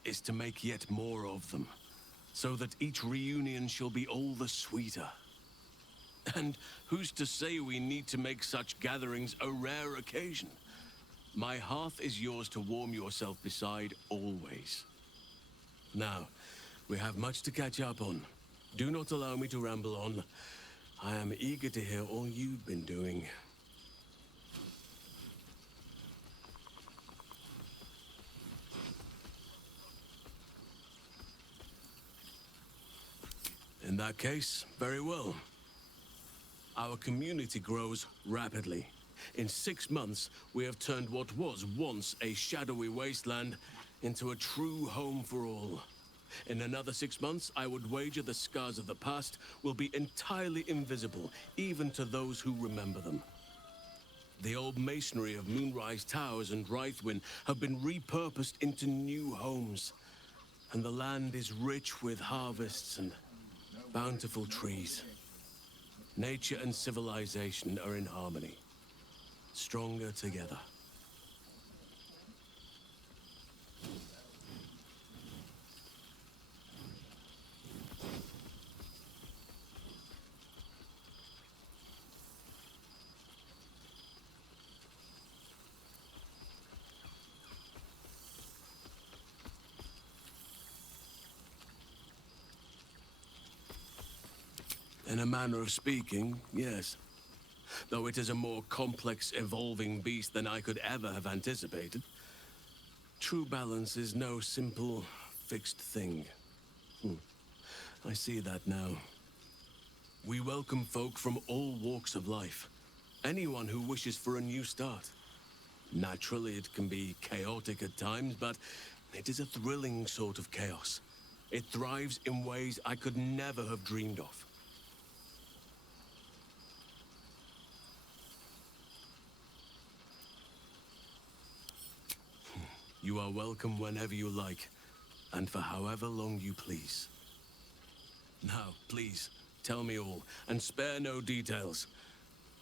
is to make yet more of them, so that each reunion shall be all the sweeter. And who's to say we need to make such gatherings a rare occasion? My hearth is yours to warm yourself beside always. Now, we have much to catch up on. Do not allow me to ramble on. I am eager to hear all you've been doing. In that case, very well. Our community grows rapidly. In 6 months, we have turned what was once a shadowy wasteland into a true home for all. In another 6 months, I would wager the scars of the past will be entirely invisible, even to those who remember them. The old masonry of Moonrise Towers and Rythwin have been repurposed into new homes, and the land is rich with harvests and bountiful trees. Nature and civilization are in harmony. stronger together. In a manner of speaking, yes. Though it is a more complex, evolving beast than I could ever have anticipated. True balance is no simple, fixed thing. I see that now. We welcome folk from all walks of life. Anyone who wishes for a new start. Naturally, it can be chaotic at times, but it is a thrilling sort of chaos. It thrives in ways I could never have dreamed of. You are welcome whenever you like, and for however long you please. Now, please, tell me all, and spare no details.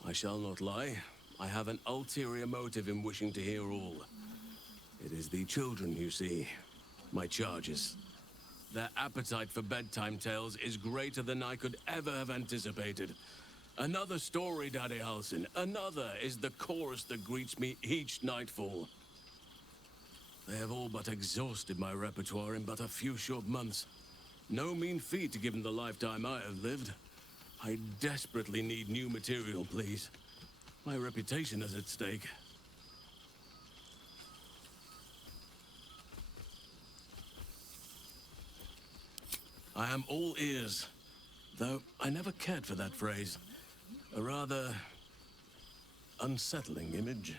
I shall not lie. I have an ulterior motive in wishing to hear all. It is the children, you see, my charges. Their appetite for bedtime tales is greater than I could ever have anticipated. Another story, Daddy Halsin. Another is the chorus that greets me each nightfall. They have all but exhausted my repertoire in but a few short months. No mean feat given the lifetime I have lived. I desperately need new material, please. My reputation is at stake. I am all ears, though I never cared for that phrase. A rather unsettling image.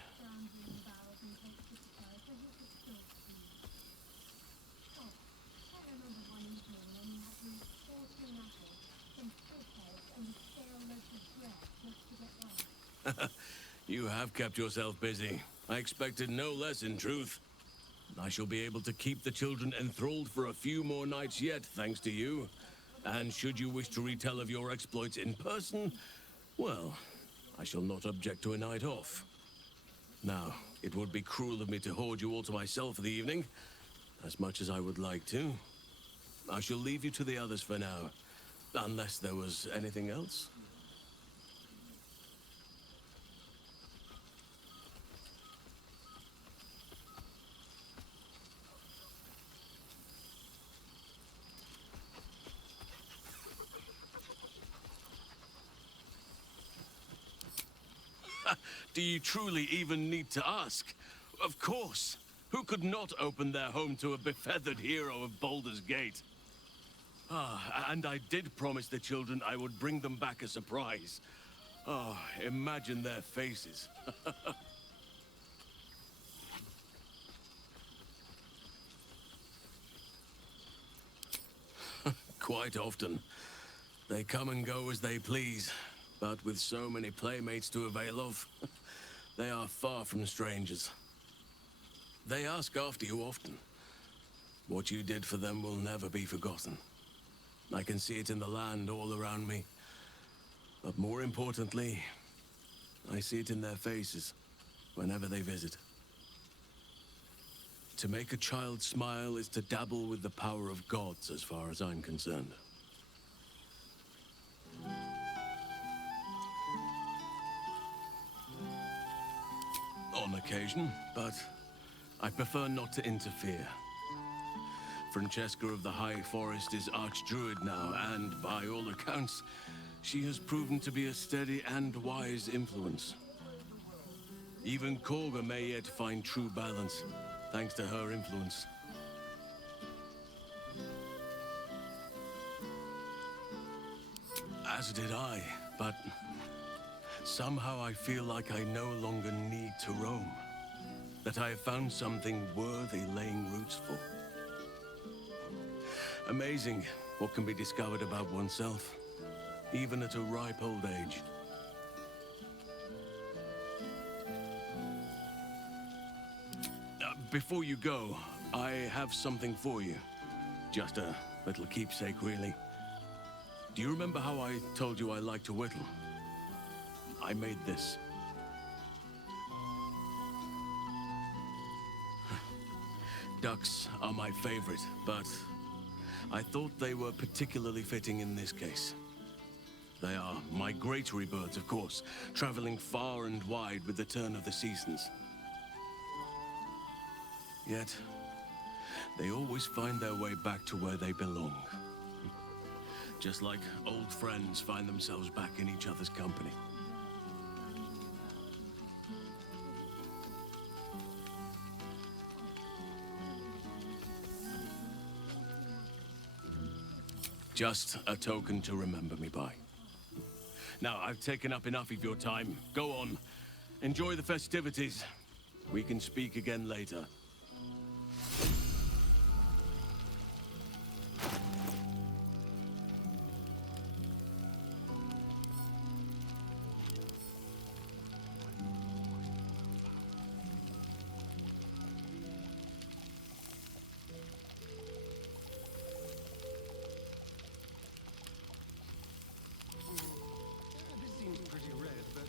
You have kept yourself busy. I expected no less, in truth. I shall be able to keep the children enthralled for a few more nights yet, thanks to you. And should you wish to retell of your exploits in person, well, I shall not object to a night off. Now, it would be cruel of me to hoard you all to myself for the evening, as much as I would like to. I shall leave you to the others for now, unless there was anything else. Do you truly even need to ask? Of course. Who could not open their home to a befeathered hero of Baldur's Gate? And I did promise the children I would bring them back a surprise. Oh, imagine their faces. Quite often. They come and go as they please. But with so many playmates to avail of, they are far from strangers. They ask after you often. What you did for them will never be forgotten. I can see it in the land all around me. But more importantly, I see it in their faces whenever they visit. To make a child smile is to dabble with the power of gods, as far as I'm concerned. On occasion, but I prefer not to interfere. Francesca of the High Forest is Archdruid now, and by all accounts, she has proven to be a steady and wise influence. Even Korga may yet find true balance, thanks to her influence. As did I, but somehow I feel like I no longer need to roam. That I have found something worthy laying roots for. Amazing what can be discovered about oneself, even at a ripe old age. Before you go, I have something for you. Just a little keepsake, really. Do you remember how I told you I like to whittle? I made this. Ducks are my favorite, but I thought they were particularly fitting in this case. They are migratory birds, of course, traveling far and wide with the turn of the seasons. Yet, they always find their way back to where they belong. Just like old friends find themselves back in each other's company. Just a token to remember me by. Now, I've taken up enough of your time. Go on. Enjoy the festivities. We can speak again later. This seems pretty red, but...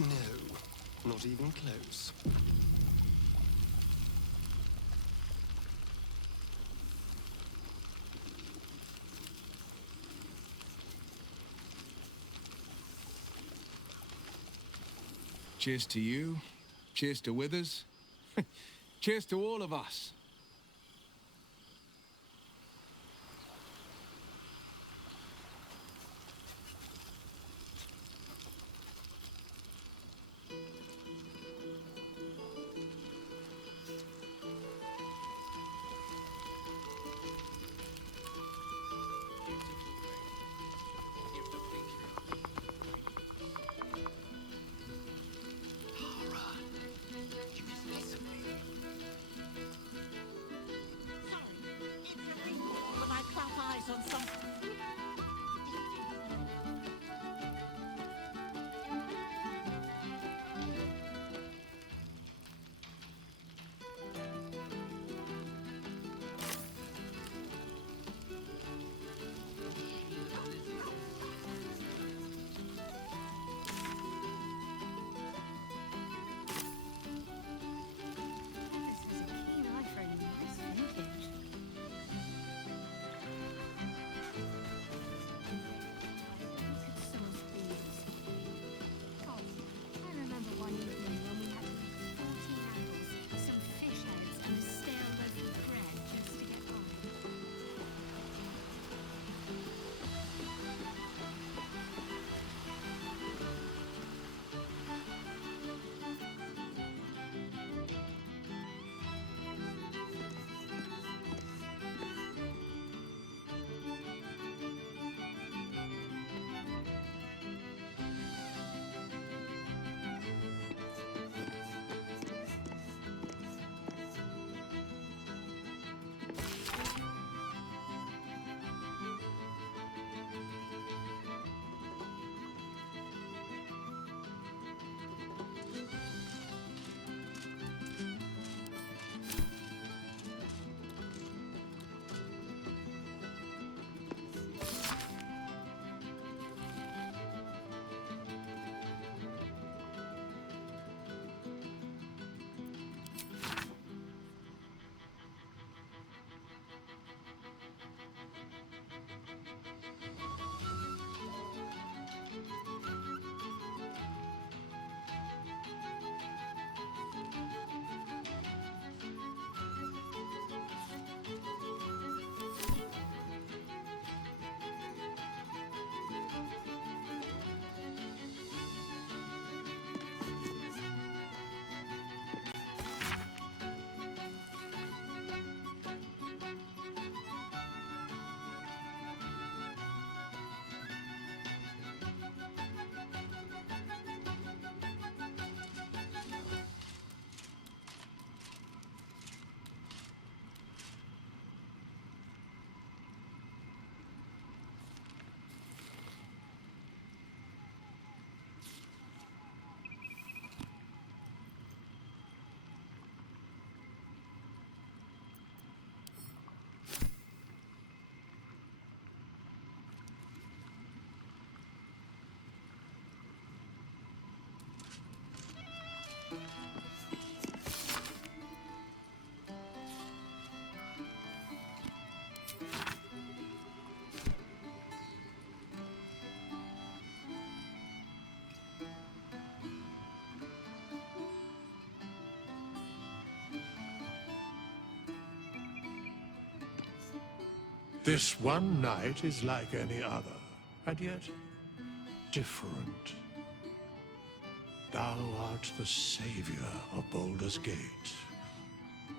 No, not even close. Cheers to you. Cheers to Withers. Cheers to all of us. This one night is like any other, and yet different. Thou art the savior of Baldur's Gate,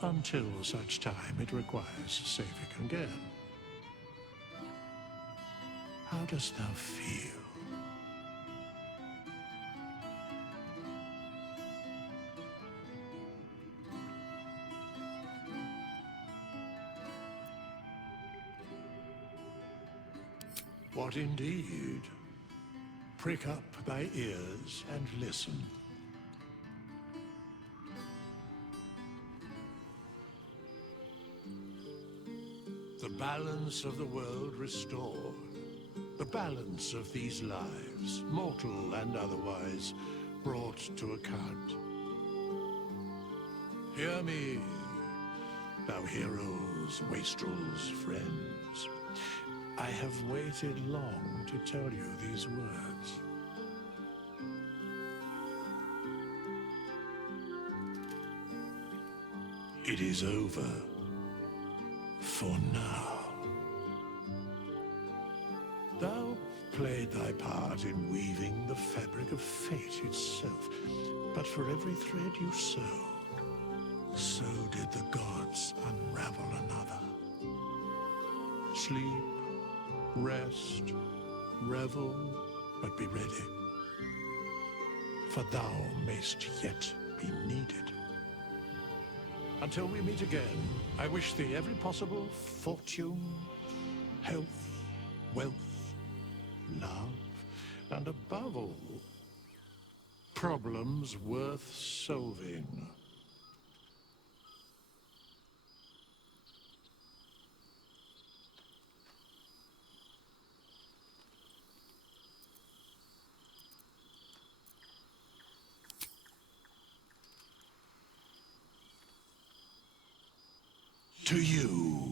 until such time it requires saving again. How dost thou feel? What indeed? Prick up thy ears and listen. The balance of the world restored. The balance of these lives, mortal and otherwise, brought to account. Hear me, thou heroes, wastrels, friends. I have waited long to tell you these words. It is over. For now. Thou played thy part in weaving the fabric of fate itself, but for every thread you sewed, so did the gods unravel another. Sleep, rest, revel, but be ready, for thou mayst yet be needed. Until we meet again, I wish thee every possible fortune, health, wealth, love, and above all, problems worth solving. To you.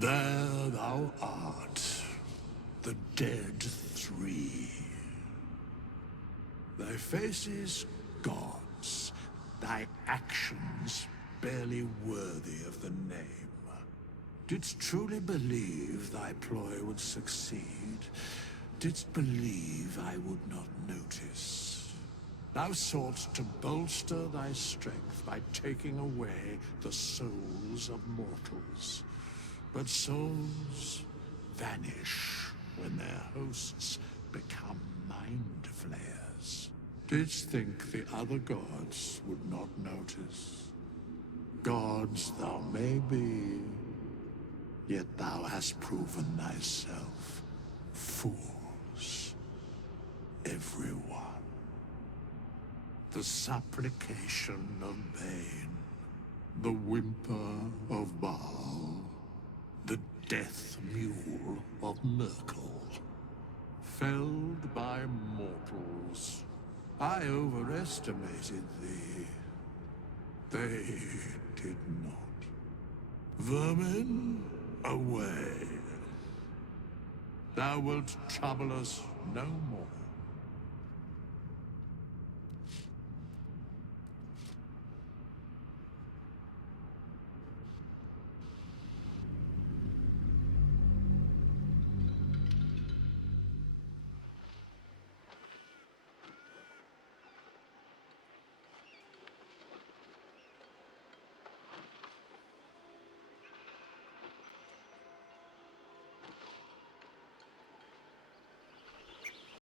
There thou art, the dead three. Thy faces gods, thy actions barely worthy of the name. Didst truly believe thy ploy would succeed? Didst believe I would not notice? Thou sought to bolster thy strength by taking away the souls of mortals. But souls vanish when their hosts become mind flayers. Didst think the other gods would not notice? Gods thou may be, yet thou hast proven thyself fools, everyone. The supplication of Bane, the whimper of Baal, the death mule of Merkel, felled by mortals. I overestimated thee. They did not. Vermin, away. Thou wilt trouble us no more.